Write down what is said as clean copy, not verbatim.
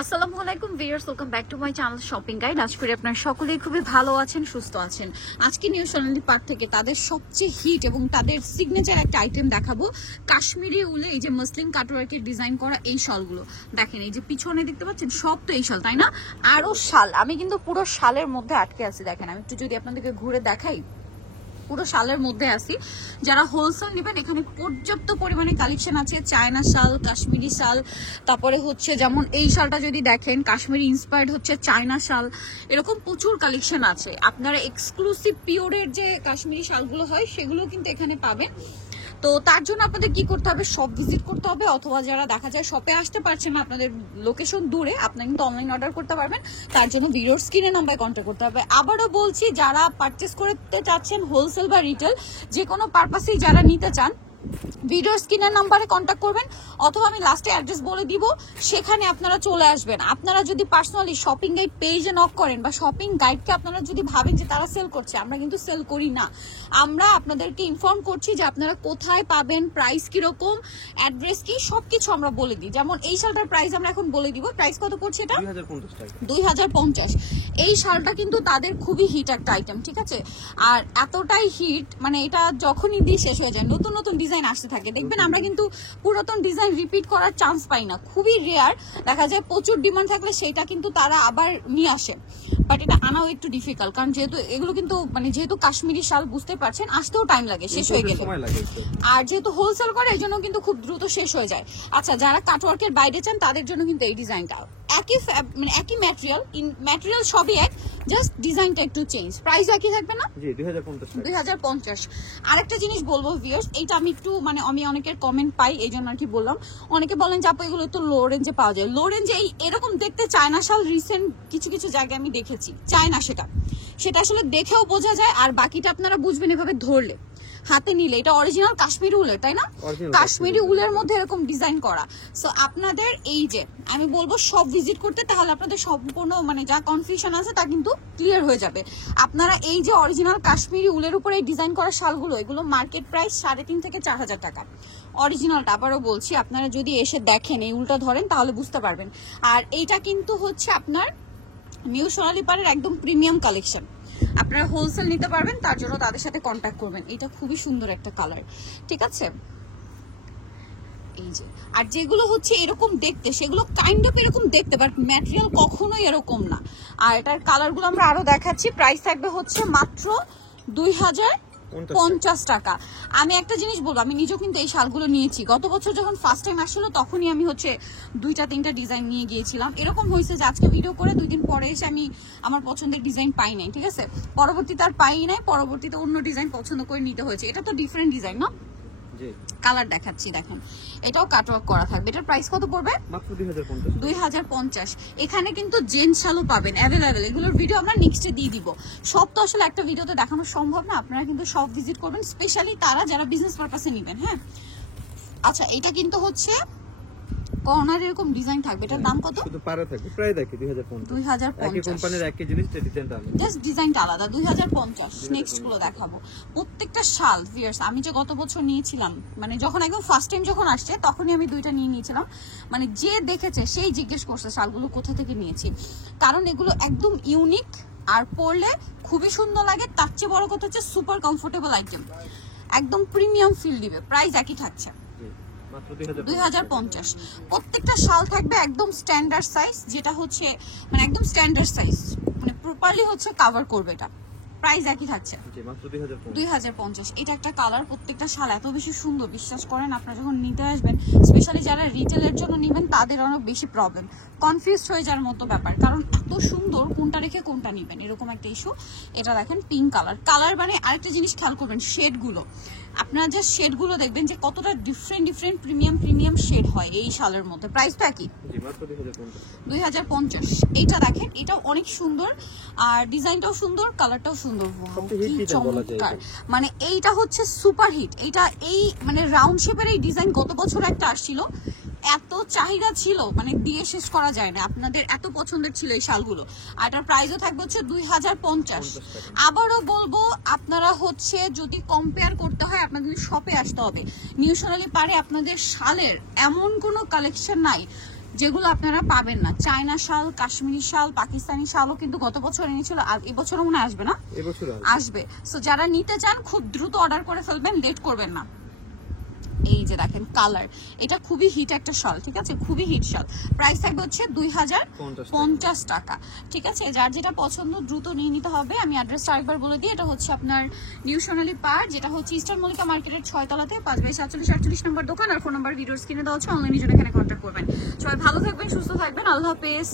আসসালামু আলাইকুম viewers, welcome back to my channel shopping guide. আশা করি আপনারা সকলেই খুবই ভালো আছেন, সুস্থ আছেন। আজকে নিউ সোনালী পার্ক থেকে তাদের সবচেয়ে হিট এবং তাদের সিগনেচার একটা আইটেম দেখাবো। কাশ্মীরি উলে এই যে মসলিন কাটওয়ার্কের ডিজাইন করা এই শালগুলো দেখেন, এই যে পিছনে দেখতে পাচ্ছেন সব তো এই শাল, তাই না? আরো শাল, আমি কিন্তু পুরো শালের মধ্যে আটকে আছি। দেখেন আমি একটু যদি আপনাদেরকে ঘুরে দেখাই, পুরো শালের মধ্যে আছি। যারা হোলসেল নেবেন এখানে পর্যাপ্ত পরিমাণে কালেকশন আছে। চায়না শাল, কাশ্মীরি শাল, তারপরে হচ্ছে যেমন এই শালটা যদি দেখেন কাশ্মীরি ইন্সপায়ার্ড হচ্ছে চায়না শাল, এরকম প্রচুর কালেকশন আছে। আপনারা এক্সক্লুসিভ পিওরের যে কাশ্মীরি শালগুলো হয় সেগুলো কিন্তু এখানে পাবেন। তো তার জন্য আপনাদের কি করতে হবে, শপ ভিজিট করতে হবে, অথবা যারা দেখা যায় শপে আসতে পারছেন না, আপনাদের লোকেশন দূরে, আপনারা কিন্তু অনলাইন অর্ডার করতে পারবেন। তার জন্য ভিডিওর স্ক্রিনে নাম্বারে কন্ট্যাক্ট করতে হবে। আবারও বলছি, যারা পারচেস করতে চাচ্ছেন হোলসেল বা রিটেল যে কোনো পারপাসেই যারা নিতে চান, ভিডিওর স্ক্রিনের নাম্বারে কন্ট্যাক্ট করবেন, অথবা আমি লাস্টে অ্যাড্রেস বলে দিব, সেখানে আপনারা চলে আসবেন। আপনারা যদি পার্সোনালি শপিং গাইড পেজে নক করেন বা শপিং গাইডকে আপনারা যদি ভাবেন যে তারা সেল করছে, আমরা কিন্তু সেল করি না। আমরা আপনাদেরকে ইনফর্ম করছি যে আপনারা কোথায় পাবেন, প্রাইস কিরকম, অ্যাড্রেস কি, সবকিছু আমরা বলে দিই। যেমন এই শালটার প্রাইস আমরা এখন বলে দিব। প্রাইস কত পড়ছে এটা? 2050। এই শালটা কিন্তু তাদের খুবই হিট একটা আইটেম, ঠিক আছে? আর এতটাই হিট, মানে এটা যখনই দিয়ে শেষ হয়ে যায় নতুন নতুন ডিজাইন আসতে থাকে। দেখবেন আমরা কিন্তু পুরাতন ডিজাইন রিপিট করার চান্স পাই না, খুবই রেয়ার। দেখা যায় প্রচুর ডিমান্ড থাকলে সেটা কিন্তু তারা আবার নিয়ে আসে, বাট এটা আনাও একটু ডিফিকাল্ট, কারণ যেহেতু এগুলো কিন্তু মানে যেহেতু কাশ্মীরি শাল, বুঝতে পারছেন, আসতেও টাইম লাগে, শেষ হয়ে গেলে। আর যেহেতু হোলসেল করে এই জন্য কিন্তু খুব দ্রুত শেষ হয়ে যায়। আচ্ছা, যারা কাটওয়ার্কের বাইরে চান তাদের জন্য কিন্তু এই ডিজাইনটা একই, মানে একই ম্যাটেরিয়াল সবই এক, জাস্ট ডিজাইনটা একটু চেঞ্জ। প্রাইস একই থাকবে না? জি, 2050। আরেকটা জিনিস বলবো ভিউয়ার্স, এইটা আমি একটু মানে আমি অনেকের কমেন্ট পাই, এই জন্য আর কি বললাম। অনেকে বলেন যে আপু এগুলো তো লো রেঞ্জে পাওয়া যায়। লো রেঞ্জে এরকম দেখতে চায়না শাল রিসেন্ট কিছু কিছু জায়গায় আমি দেখেছি, চায়না সেটা আসলে দেখেও বোঝা যায়। আর বাকিটা আপনারা বুঝবেন এভাবে ধরলে, হাতে নিলে। এটা অরিজিনাল কাশ্মীরি উলের, তাই না? কাশ্মীরি উলের মধ্যে এরকম ডিজাইন করা। সো আপনাদের এই যে আমি বলবো সব ভিজিট করতে, তাহলে আপনাদের সম্পূর্ণ মানে যা কনফিউশন আছে তা কিন্তু ক্লিয়ার হয়ে যাবে। আপনারা এই যে অরিজিনাল কাশ্মীরি উলের উপরে এই ডিজাইন করা শালগুলো, এগুলো মার্কেট প্রাইস 3.5 থেকে 4,000 টাকা অরিজিনালটা। আবারও বলছি, আপনারা যদি এসে দেখেন, এই উলটা ধরেন, তাহলে বুঝতে পারবেন। আর এইটা কিন্তু হচ্ছে আপনার নিউ সোনালী পাড়ের একদম প্রিমিয়াম কালেকশন। আপনারা হোলসেল নিতে পারবেন, তার জন্য তাদের সাথে কন্ট্যাক্ট করবেন। এটা খুবই সুন্দর একটা কালার, ঠিক আছে? এই যে, আর যেগুলো হচ্ছে এরকম দেখতে, সেগুলো কাইন্ড অফ এরকম দেখতে, বাট ম্যাটেরিয়াল কখনোই এরকম না। আর এটার কালারগুলো আমরা আরো দেখাচ্ছি। প্রাইস থাকবে হচ্ছে মাত্র 2050 টাকা। আমি একটা জিনিস বলবো, আমি নিজেও কিন্তু এই শালগুলো নিয়েছি। গত বছর যখন ফার্স্ট টাইম আসলো তখনই আমি হচ্ছে 2-3টা ডিজাইন নিয়ে গিয়েছিলাম। এরকম হয়েছে যে আজকে ভিডিও করে 2 দিন পরে এসে আমি আমার পছন্দের ডিজাইন পাই নাই, ঠিক আছে? পরবর্তীতে আর পাই নাই, পরবর্তীতে অন্য ডিজাইন পছন্দ করে নিতে হয়েছে। এটা তো ডিফারেন্ট ডিজাইন না? কালার দেখাচ্ছি, দেখেন, এটাও কাটওয়ার্ক করা থাকবে। এটার প্রাইস কত পড়বে? মাত্র 2050। এখানে কিন্তু জেন্টস শালও পাবেন অ্যাভেলেবেল। এগুলোর ভিডিও আমরা নেক্সটে দিয়ে দিব। সব তো আসলে একটা ভিডিওতে দেখানো সম্ভব না, আপনারা কিন্তু সব ভিজিট করবেন, স্পেশালি তারা যারা বিজনেস পারপাসে নেবেন। হ্যাঁ, আচ্ছা, এটা কিন্তু হচ্ছে কর্নার এরকম ডিজাইন থাকবে। এটার দাম কত? শুধু পারে থাকবে, প্রায় দেখি 2050। একই কোম্পানির একই জিনিস, ডিজাইনটা আলাদা, জাস্ট ডিজাইনটা আলাদা। 2050। নেক্সট গুলো দেখাবো প্রত্যেকটা শাল ভিউয়ার্স। আমি যে গত বছর নিয়েছিলাম, মানে যখন একদম ফার্স্ট টাইম যখন আসছে তখনই আমি 2টা নিয়ে নিয়েছিলাম। মানে যে দেখেছে সেই জিজ্ঞেস করছে শালগুলো কোথা থেকে নিয়েছি, কারণ এগুলো একদম ইউনিক, আর পরলে খুবই সুন্দর লাগে। তার চেয়ে বড় কথা হচ্ছে সুপার কমফোর্টেবল আইটেম, একদম প্রিমিয়াম ফিল দিবে। প্রাইস একই থাকছে 2050। প্রত্যেকটা শাল থাকবে একদম স্ট্যান্ডার্ড সাইজ, যেটা হচ্ছে মানে একদম স্ট্যান্ডার্ড সাইজ, মানে প্রপারলি হচ্ছে কভার করবে। এটা প্রাইস একই থাকছে 2050। এটা একটা কালার। প্রত্যেকটা শাল এত বেশি সুন্দর, বিশ্বাস করেন আপনারা যখন নিতে আসবেন, স্পেশালি যারা রিটেলের জন্য নেবেন তাদের অনেক বেশি প্রবলেম, কনফিউজ হয়ে যাওয়ার মতো ব্যাপার, কারণ এত সুন্দর কোনটা রেখে কোনটা নেবেন, এরকম একটা ইস্যু। এটা দেখেন পিঙ্ক কালার। মানে আরেকটা জিনিস খেয়াল করবেন, শেডগুলো, আপনারা যে শেডগুলো দেখবেন যে কতটা ডিফারেন্ট প্রিমিয়াম শেড হয় এই শালের মধ্যে। প্রাইস তো একই 2050। এইটা দেখেন, এটাও অনেক সুন্দর, আর ডিজাইনটাও সুন্দর, কালারটাও সুন্দর, চমৎকার। মানে এইটা হচ্ছে সুপার হিট। এইটা এই মানে রাউন্ড শেপের এই ডিজাইন গত বছর একটা আসছিল, এত চাহিদা ছিল, মানে দিয়ে শেষ করা যায় না, আপনাদের এত পছন্দের ছিল এই শালগুলো। আর এটার প্রাইসও থাকবে হচ্ছে 2050। আবারও বলবো, আপনারা হচ্ছে যদি কম্পেয়ার করতে হয় আপনাদের শপে আসতে হবে। নিউ সোনালী পাড়ে আপনাদের শালের এমন কোনো কালেকশন নাই যেগুলো আপনারা পাবেন না। চায়না শাল, কাশ্মীরি শাল, পাকিস্তানি শালও কিন্তু গত বছর এনেছিল, আর এবছরও মনে আসবে না, এবছর আসবে। সো যারা নিতে চান খুব দ্রুত অর্ডার করে ফেলবেন, লেট করবেন না। এই যে দেখেন কালার, এটা খুবই হিট একটা শাল, ঠিক আছে, খুবই হিট শাল। প্রাইস থাকবে হচ্ছে 2050 টাকা, ঠিক আছে। যার যেটা পছন্দ দ্রুত নিয়ে নিতে হবে। আমি অ্যাড্রেসটা আরেকবার বলে দিই, এটা হচ্ছে আপনার নিউ সোনালী পার্ক, যেটা হচ্ছে ইস্টার্ন মল্লিকা মার্কেটের 6 তলাতে 5/47 নম্বর দোকান। আর ফোন নাম্বার ভিডিওর স্ক্রিনে দেওয়া হচ্ছে, অনলাইনে জন্য এখানে কন্ট্যাক্ট করবেন। সবাই ভালো থাকবেন, সুস্থ থাকবেন, আল্লাহ হাফেজ।